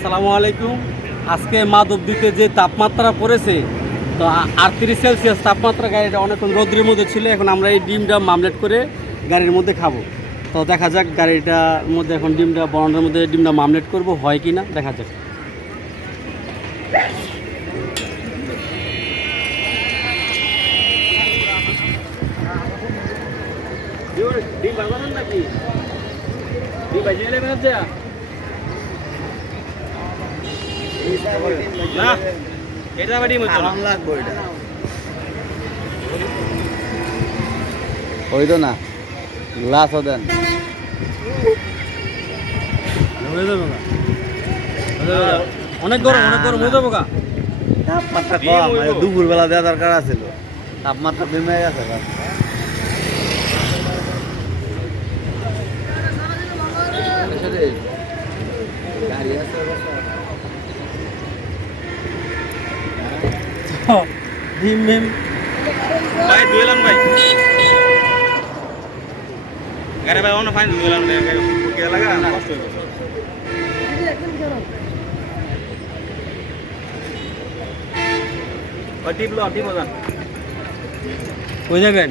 আসসালামু আলাইকুম। আজকে মাধবদীতে যে তাপমাত্রা পড়েছে, তো 38 সেলসিয়াস তাপমাত্রা, গাড়িটা অনেকক্ষণ রৌদ্রের মধ্যে ছিল। এখন আমরা এই ডিমটা মামলেট করে গাড়ির মধ্যে খাবো। তো দেখা যাক গাড়িটার মধ্যে এখন ডিমটা বরণের মধ্যে ডিমটা মামলেট করব, হয় কি না দেখা যাক। ডিম বানাবেন নাকি? ডিম বাজিয়ে নেবেন না, এটা আবার ডিম হচ্ছে না। লাগবো এটা হইতো না, গ্লাসও দেন। হয়ে যাবে না, অনেক গরম হয়ে যাবো গা। তাপমাত্রা কম, দুপুর বেলা দেওয়া দরকার আছিল। তাপমাত্রা কমে গেছে। ডিম মিম ভাই দুয়েলাম ভাই, গাড়ি ভাই অন্য ফাইন দুয়েলাম না, কে লাগা কষ্ট হইব। টিপ লো, টিপ ওজান কই যাবেন?